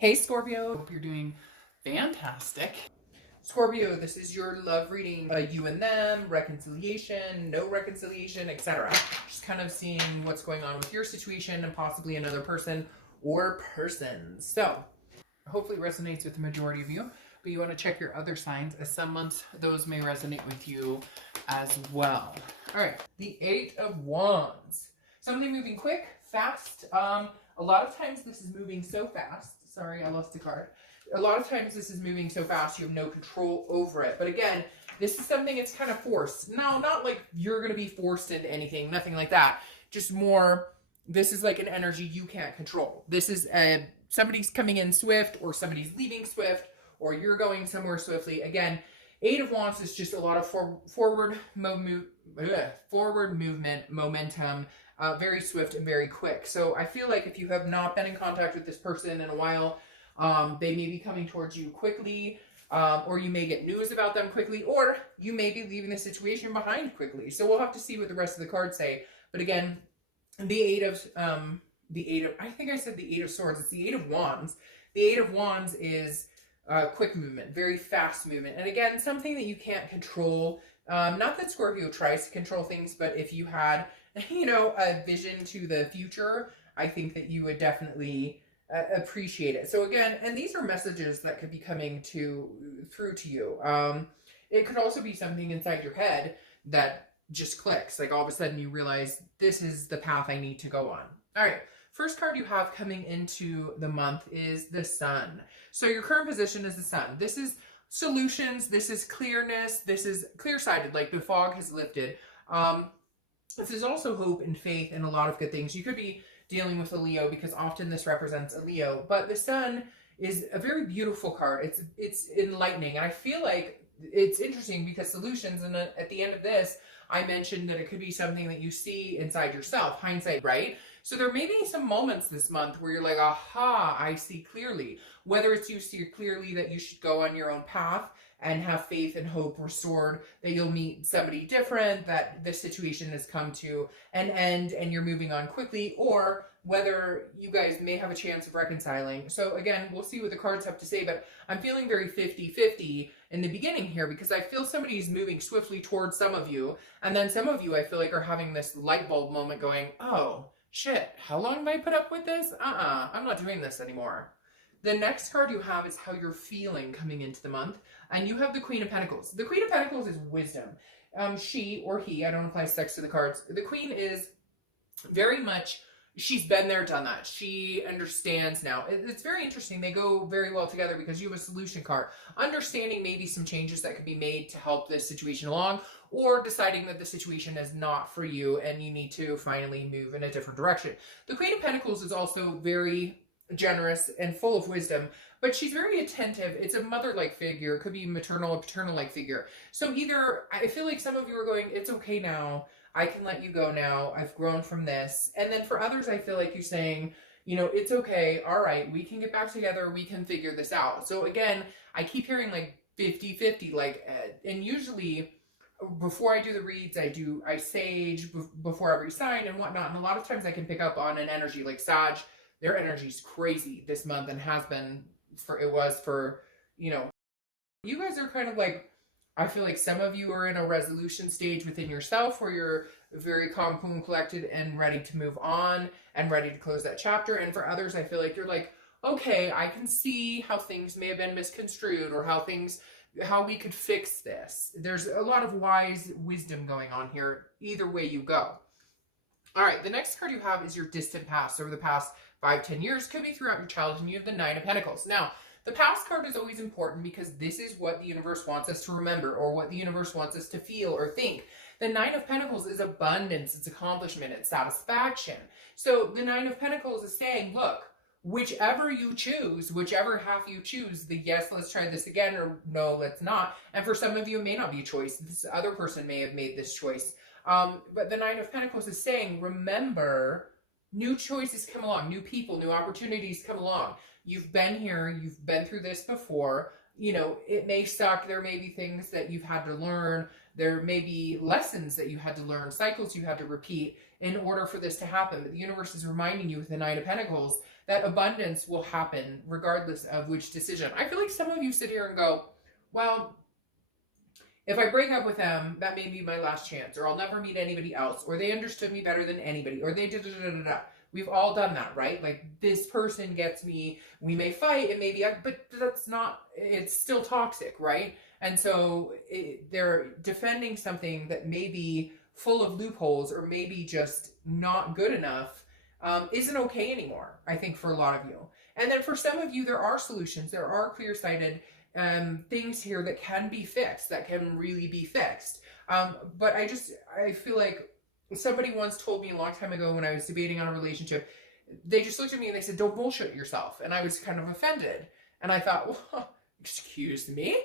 Hey Scorpio, hope you're doing fantastic. Scorpio, this is your love reading, you and them, reconciliation, no reconciliation, etc. Just kind of seeing what's going on with your situation and possibly another person or persons. So hopefully it resonates with the majority of you, but you want to check your other signs, as some months those may resonate with you as well. All right, the Eight of Wands. Something moving quick, fast. A lot of times this is moving so fast. Sorry, I lost a card. A lot of times this is moving so fast you have no control over it. But again, this is something it's kind of forced. No, not like you're going to be forced into anything, nothing like that. Just more, this is like an energy you can't control. This is somebody's coming in swift, or somebody's leaving swift, or you're going somewhere swiftly. Again, Eight of Wands is just a lot of forward movement, momentum, very swift and very quick. So I feel like if you have not been in contact with this person in a while, they may be coming towards you quickly, or you may get news about them quickly, or you may be leaving the situation behind quickly. So we'll have to see what the rest of the cards say. But again, the Eight of, I think I said the Eight of Swords. It's the Eight of Wands. The Eight of Wands is quick movement, very fast movement. And again, something that you can't control. Not that Scorpio tries to control things, but if you had, a vision to the future, I think that you would definitely appreciate it. So again, and these are messages that could be coming through to you. It could also be something inside your head that just clicks. Like all of a sudden you realize this is the path I need to go on. All right. First card you have coming into the month is the Sun. So your current position is the Sun. This is solutions. This is clearness. This is clear-sighted, like the fog has lifted. This is also hope and faith and a lot of good things. You could be dealing with a Leo because often this represents a Leo, but the Sun is a very beautiful card. It's enlightening. And I feel like it's interesting because solutions, and at the end of this, I mentioned that it could be something that you see inside yourself, hindsight, right? So there may be some moments this month where you're like, aha, I see clearly. Whether it's you see clearly that you should go on your own path and have faith and hope restored, that you'll meet somebody different, that this situation has come to an end and you're moving on quickly, or whether you guys may have a chance of reconciling. So again, we'll see what the cards have to say, but I'm feeling very 50-50 in the beginning here because I feel somebody's moving swiftly towards some of you, and then some of you I feel like are having this light bulb moment going, oh, shit, how long have I put up with this? I'm not doing this anymore. The next card you have is how you're feeling coming into the month, and you have the Queen of Pentacles. The Queen of Pentacles is wisdom. She or he, I don't apply sex to the cards. The Queen is very much, she's been there, done that. She understands now. It's very interesting. They go very well together because you have a solution card. Understanding maybe some changes that could be made to help this situation along, or deciding that the situation is not for you and you need to finally move in a different direction. The Queen of Pentacles is also very generous and full of wisdom, but she's very attentive. It's a mother-like figure. It could be maternal or paternal-like figure. So either, I feel like some of you are going, it's okay now. I can let you go now. I've grown from this. And then for others, I feel like you're saying, it's okay. All right, we can get back together. We can figure this out. So again, I keep hearing like 50-50, and usually before I do the reads, I sage before every sign and whatnot. And a lot of times I can pick up on an energy like Sag. Their energy's crazy this month and has been for you guys are kind of like, I feel like some of you are in a resolution stage within yourself where you're very calm, cool, and collected and ready to move on and ready to close that chapter. And for others, I feel like you're like, okay, I can see how things may have been misconstrued, or how we could fix this. There's a lot of wise wisdom going on here, either way you go. All right, the next card you have is your distant past. Over the past 5-10 years, could be throughout your childhood, and you have the Nine of Pentacles. Now, the past card is always important because this is what the universe wants us to remember, or what the universe wants us to feel or think. The Nine of Pentacles is abundance, it's accomplishment, it's satisfaction. So the Nine of Pentacles is saying, look, whichever you choose, whichever half you choose, the yes, let's try this again, or no, let's not. And for some of you, it may not be a choice. This other person may have made this choice. But the Nine of Pentacles is saying, remember, new choices come along, new people, new opportunities come along. You've been here, you've been through this before. It may suck. There may be things that you've had to learn. There may be lessons that you had to learn, cycles you had to repeat in order for this to happen. But the universe is reminding you with the Nine of Pentacles that abundance will happen regardless of which decision. I feel like some of you sit here and go, well, if I break up with them, that may be my last chance, or I'll never meet anybody else, or they understood me better than anybody, or they da-da-da-da-da. We've all done that, right? Like, this person gets me, we may fight, and maybe, but that's not, it's still toxic, right? And so they're defending something that may be full of loopholes, or maybe just not good enough, isn't okay anymore, I think, for a lot of you. And then for some of you, there are solutions, there are clear-sighted things here that can be fixed, that can really be fixed. But I feel like somebody once told me a long time ago when I was debating on a relationship, they just looked at me and they said, don't bullshit yourself. And I was kind of offended. And I thought, well, excuse me?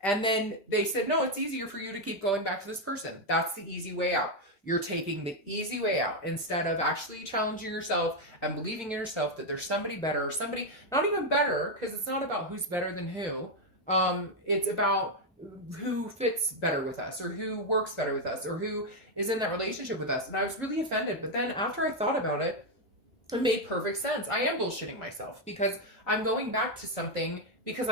And then they said, no, it's easier for you to keep going back to this person. That's the easy way out. You're taking the easy way out instead of actually challenging yourself and believing in yourself that there's somebody better, or somebody not even better, because it's not about who's better than who. It's about who fits better with us, or who works better with us, or who is in that relationship with us. And I was really offended. But then after I thought about it, it made perfect sense. I am bullshitting myself because I'm going back to something because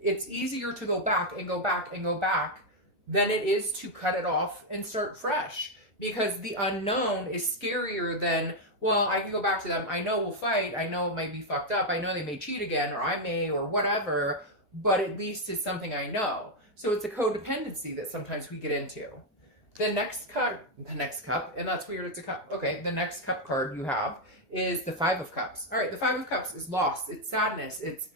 it's easier to go back and go back and go back than it is to cut it off and start fresh, because the unknown is scarier than, well, I can go back to them. I know we'll fight. I know it might be fucked up. I know they may cheat again, or I may, or whatever, but at least it's something I know. So it's a codependency that sometimes we get into. The next cup, and that's weird, it's a cup. Okay, the next cup card you have is the Five of Cups. All right, the Five of Cups is loss, it's sadness, it's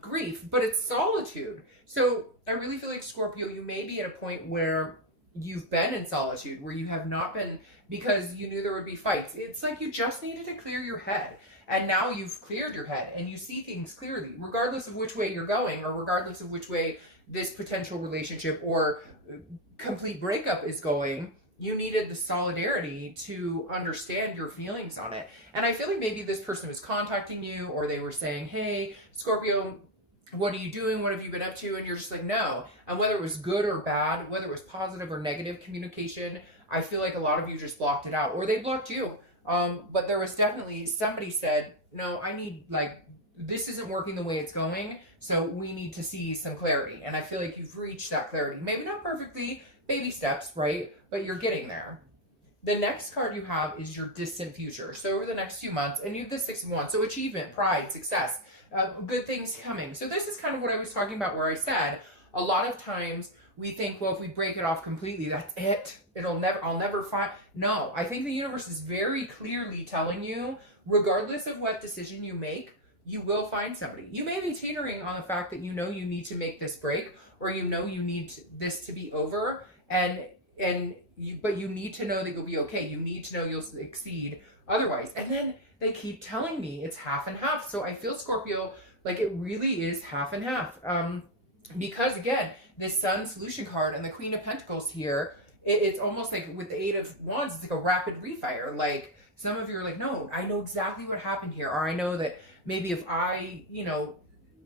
grief, but it's solitude. So I really feel like, Scorpio, you may be at a point where you've been in solitude, where you have not been, because you knew there would be fights. It's like you just needed to clear your head. And now you've cleared your head and you see things clearly, regardless of which way you're going, or regardless of which way this potential relationship or complete breakup is going. You needed the solidarity to understand your feelings on it. And I feel like maybe this person was contacting you, or they were saying, hey, Scorpio, what are you doing? What have you been up to? And you're just like, no. And whether it was good or bad, whether it was positive or negative communication, I feel like a lot of you just blocked it out, or they blocked you. But there was definitely, somebody said, no, I need, like, this isn't working the way it's going, so we need to see some clarity. And I feel like you've reached that clarity. Maybe not perfectly, baby steps, right? But you're getting there. The next card you have is your distant future. So over the next few months, and you have the Six of Wands, so achievement, pride, success, good things coming. So this is kind of what I was talking about, where I said, a lot of times we think, well, if we break it off completely, that's it. I'll never find. No, I think the universe is very clearly telling you, regardless of what decision you make, you will find somebody. You may be teetering on the fact that you know you need to make this break, or you know you need this to be over, but you need to know that you'll be okay. You need to know you'll succeed otherwise. And then they keep telling me it's half and half. So I feel, Scorpio, like it really is half and half. Because again, this Sun solution card and the Queen of Pentacles here, it's almost like with the Eight of Wands, it's like a rapid refire. Like some of you are like, no, I know exactly what happened here. Or I know that maybe if I,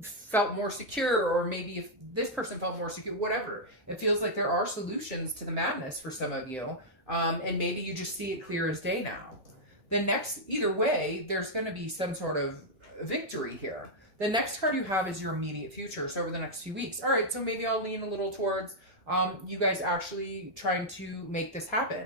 felt more secure, or maybe if this person felt more secure, whatever. It feels like there are solutions to the madness for some of you. And maybe you just see it clear as day now. The next, either way, there's going to be some sort of victory here. The next card you have is your immediate future. So over the next few weeks. All right, so maybe I'll lean a little towards you guys actually trying to make this happen.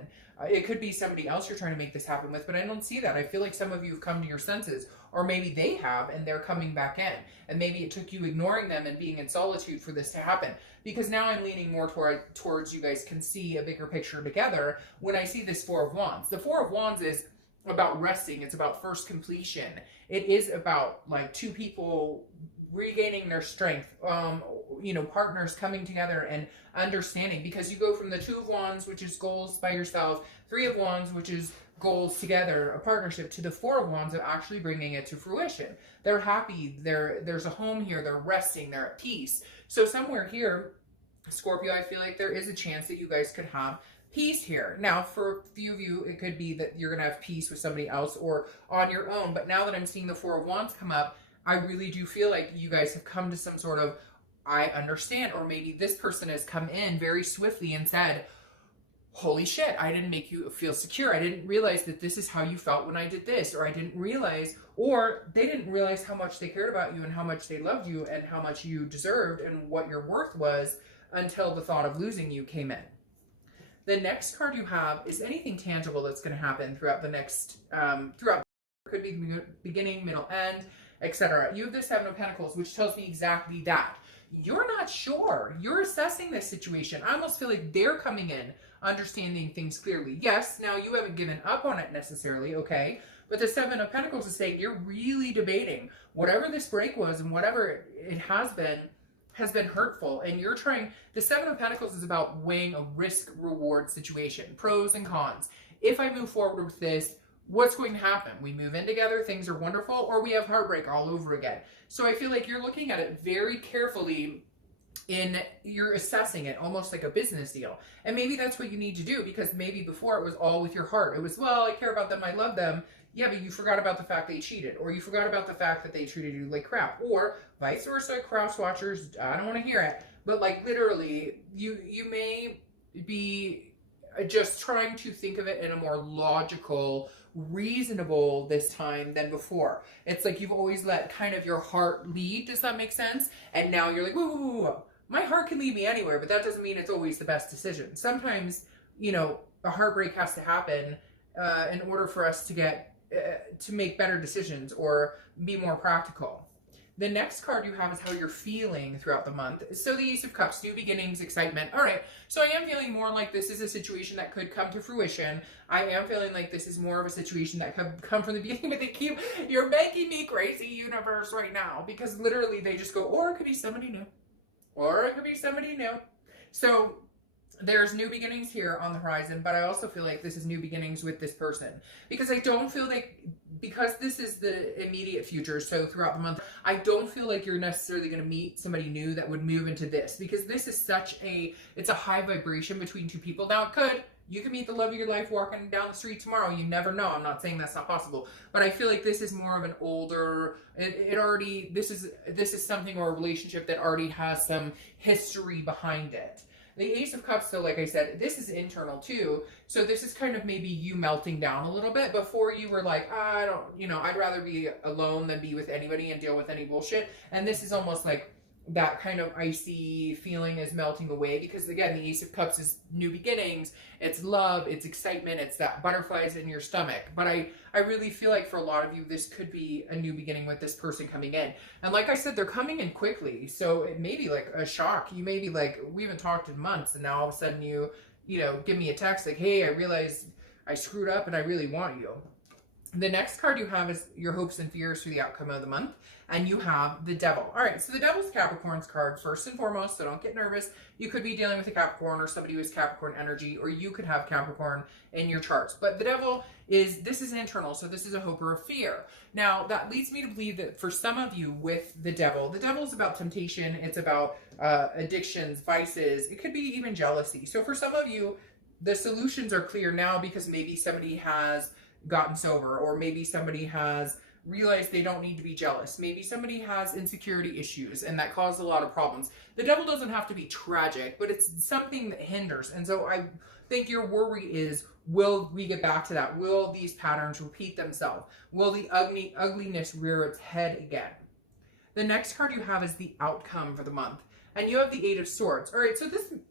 It could be somebody else you're trying to make this happen with, but I don't see that. I feel like some of you have come to your senses, or maybe they have and they're coming back in. And maybe it took you ignoring them and being in solitude for this to happen. Because now I'm leaning more towards you guys can see a bigger picture together when I see this Four of Wands. The Four of Wands is about resting. It's about first completion. It is about like two people regaining their strength, partners coming together and understanding, because you go from the Two of Wands, which is goals by yourself, Three of Wands, which is goals together, a partnership, to the Four of Wands of actually bringing it to fruition. They're happy, there's a home here, they're resting, they're at peace. So somewhere here, Scorpio, I feel like there is a chance that you guys could have peace here. Now, for a few of you, it could be that you're going to have peace with somebody else or on your own. But now that I'm seeing the Four of Wands come up, I really do feel like you guys have come to some sort of, I understand, or maybe this person has come in very swiftly and said, holy shit, I didn't make you feel secure. I didn't realize that this is how you felt when I did this, or I didn't realize, or they didn't realize how much they cared about you and how much they loved you and how much you deserved and what your worth was until the thought of losing you came in. The next card you have is anything tangible that's going to happen throughout the next, could be the beginning, middle, end, etc. You have the Seven of Pentacles, which tells me exactly that. You're not sure. You're assessing this situation. I almost feel like they're coming in, understanding things clearly. Yes, now you haven't given up on it necessarily, okay? But the Seven of Pentacles is saying you're really debating whatever this break was and whatever it has been hurtful. And you're trying, the Seven of Pentacles is about weighing a risk-reward situation, pros and cons. If I move forward with this, what's going to happen? We move in together, things are wonderful, or we have heartbreak all over again. So I feel like you're looking at it very carefully, you're assessing it almost like a business deal. And maybe that's what you need to do, because maybe before it was all with your heart. It was, well, I care about them, I love them. Yeah, but you forgot about the fact they cheated, or you forgot about the fact that they treated you like crap, or vice versa. Cross watchers, I don't want to hear it. But like literally, you may be just trying to think of it in a more logical, reasonable this time than before. It's like you've always let kind of your heart lead. Does that make sense? And now you're like, whoa, whoa, whoa, whoa. My heart can lead me anywhere, but that doesn't mean it's always the best decision. Sometimes, you know, a heartbreak has to happen in order for us to get to make better decisions or be more practical. The next card you have is how you're feeling throughout the month. So the Ace of Cups, new beginnings, excitement. All right, so I am feeling more like this is a situation that could come to fruition. I am feeling like this is more of a situation that could come from the beginning, but you're making me crazy, universe, right now, because literally they just go, or it could be somebody new, or it could be somebody new. So there's new beginnings here on the horizon, but I also feel like this is new beginnings with this person, because I don't feel like, because this is the immediate future, so throughout the month, I don't feel like you're necessarily going to meet somebody new that would move into this, because this is it's a high vibration between two people. Now you can meet the love of your life walking down the street tomorrow. You never know. I'm not saying that's not possible, but I feel like this is more of an older, this is something, or a relationship that already has some history behind it. The Ace of Cups, though, like I said, this is internal too. So this is kind of maybe you melting down a little bit. Before you were like, I'd rather be alone than be with anybody and deal with any bullshit. And this is almost like that kind of icy feeling is melting away, because again, the Ace of Cups is new beginnings, it's love, it's excitement, it's that butterflies in your stomach. But I really feel like for a lot of you, this could be a new beginning with this person coming in. And like I said, they're coming in quickly, so it may be like a shock. You may be like, we haven't talked in months, and now all of a sudden you give me a text like, hey, I realized I screwed up and I really want you. The next card you have is your hopes and fears for the outcome of the month. And you have the Devil. All right, so the Devil's Capricorn's card first and foremost, so don't get nervous. You could be dealing with a Capricorn or somebody who has Capricorn energy, or you could have Capricorn in your charts. But the Devil this is internal, so this is a hope or a fear. Now, that leads me to believe that for some of you with the Devil is about temptation. It's about addictions, vices. It could be even jealousy. So for some of you, the solutions are clear now, because maybe somebody has gotten sober, or maybe somebody has realized they don't need to be jealous. Maybe somebody has insecurity issues and that caused a lot of problems. The Devil doesn't have to be tragic, but it's something that hinders. And so I think your worry is, will we get back to that? Will these patterns repeat themselves? Will the ugliness rear its head again? The next card you have is the outcome for the month. And you have the Eight of Swords. All right, so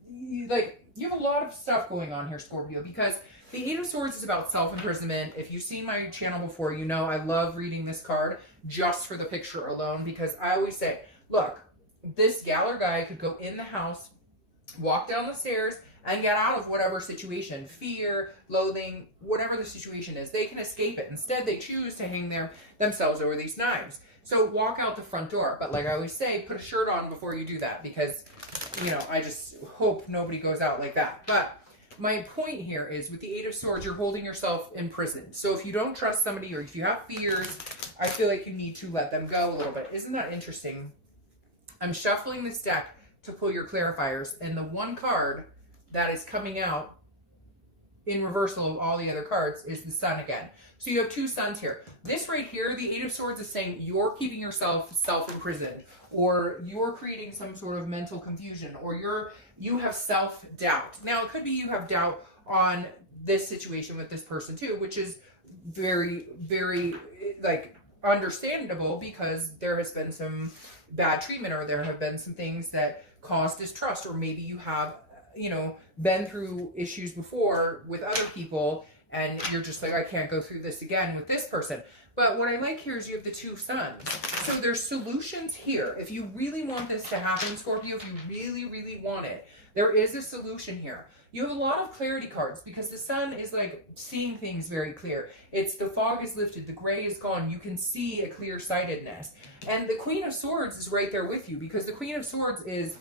you have a lot of stuff going on here, Scorpio, because the Eight of Swords is about self-imprisonment. If you've seen my channel before, you know I love reading this card just for the picture alone, because I always say, look, this gal or guy could go in the house, walk down the stairs, and get out of whatever situation, fear, loathing, whatever the situation is. They can escape it. Instead, they choose to hang themselves over these knives. So walk out the front door. But like I always say, put a shirt on before you do that, because, I just hope nobody goes out like that. But my point here is, with the Eight of Swords, you're holding yourself in prison. So if you don't trust somebody, or if you have fears, I feel like you need to let them go a little bit. Isn't that interesting? I'm shuffling this deck to pull your clarifiers, and the one card that is coming out in reversal of all the other cards is the Sun again. So you have two suns here. This right here, the Eight of Swords, is saying you're keeping yourself self-imprisoned, or you're creating some sort of mental confusion, or you have self-doubt. Now, it could be you have doubt on this situation with this person too, which is very, very like understandable, because there has been some bad treatment, or there have been some things that cause distrust, or maybe you have, you know, been through issues before with other people and you're just like, I can't go through this again with this person. But what I like here is you have the two suns. So there's solutions here. If you really want this to happen, Scorpio, if you really, really want it, there is a solution here. You have a lot of clarity cards, because the sun is like seeing things very clear. It's the fog is lifted, the gray is gone. You can see a clear-sightedness. And the Queen of Swords is right there with you, because the Queen of Swords is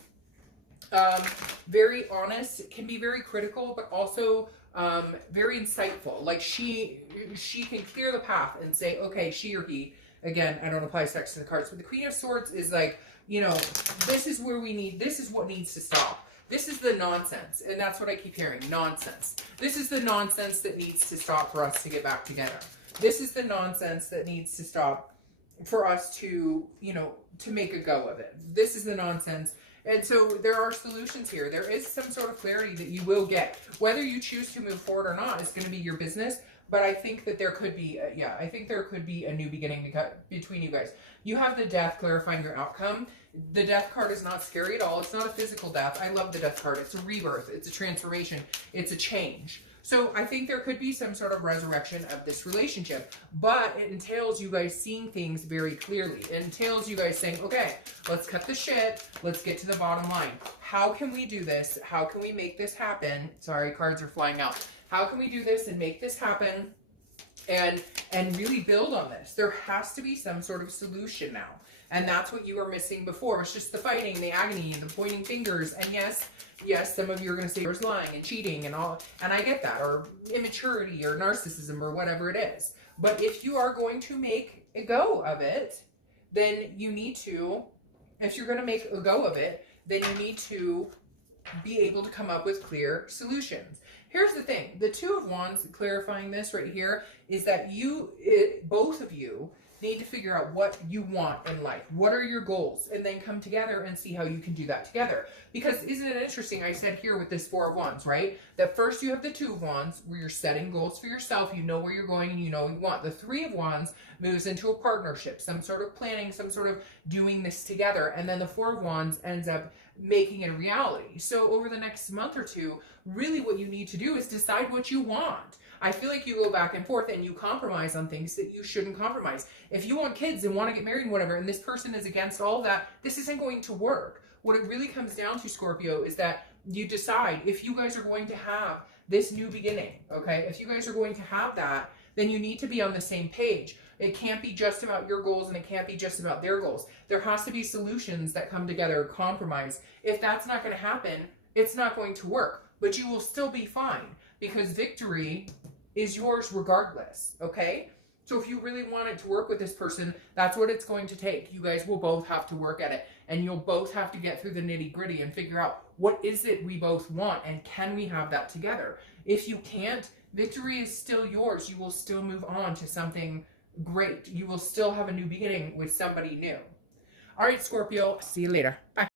very honest, can be very critical, but also very insightful. Like she can clear the path and say, okay, she or he, again, I don't apply sex to the cards, but the Queen of Swords is like, you know, this is where we need, this is what needs to stop. This is the nonsense. And that's what I keep hearing, nonsense. This is the nonsense that needs to stop for us to get back together. This is the nonsense that needs to stop for us to, you know, to make a go of it. This is the nonsense. And so there are solutions here. There is some sort of clarity that you will get. Whether you choose to move forward or not is going to be your business. But I think that there could be, I think there could be a new beginning between you guys. You have the Death clarifying your outcome. The Death card is not scary at all. It's not a physical death. I love the Death card. It's a rebirth. It's a transformation. It's a change. So I think there could be some sort of resurrection of this relationship, but it entails you guys seeing things very clearly. It entails you guys saying, okay, let's cut the shit. Let's get to the bottom line. How can we do this? How can we make this happen? Sorry, cards are flying out. How can we do this and make this happen and really build on this? There has to be some sort of solution now. And that's what you were missing before. It's just the fighting, the agony, and the pointing fingers. And yes, some of you are going to say there's lying and cheating and all. And I get that. Or immaturity or narcissism or whatever it is. But if you are going to make a go of it, then you need to, if you're going to make a go of it, then you need to be able to come up with clear solutions. Here's the thing. The Two of Wands, clarifying this right here, is that both of you need to figure out what you want in life. What are your goals? And then come together and see how you can do that together. Because isn't it interesting, I said here with this Four of Wands, right? That first you have the Two of Wands where you're setting goals for yourself. You know where you're going and you know what you want. The Three of Wands moves into a partnership, some sort of planning, some sort of doing this together. And then the Four of Wands ends up making it a reality. So over the next month or two, really what you need to do is decide what you want. I feel like you go back and forth and you compromise on things that you shouldn't compromise. If you want kids and want to get married and whatever, and this person is against all of that, this isn't going to work. What it really comes down to, Scorpio, is that you decide if you guys are going to have this new beginning, okay? If you guys are going to have that, then you need to be on the same page. It can't be just about your goals and it can't be just about their goals. There has to be solutions that come together, compromise. If that's not going to happen, it's not going to work, but you will still be fine because victory is yours regardless, okay? So if you really want it to work with this person, that's what it's going to take. You guys will both have to work at it, and you'll both have to get through the nitty-gritty and figure out what is it we both want, and can we have that together? If you can't, victory is still yours. You will still move on to something great. You will still have a new beginning with somebody new. All right, Scorpio, see you later. Bye.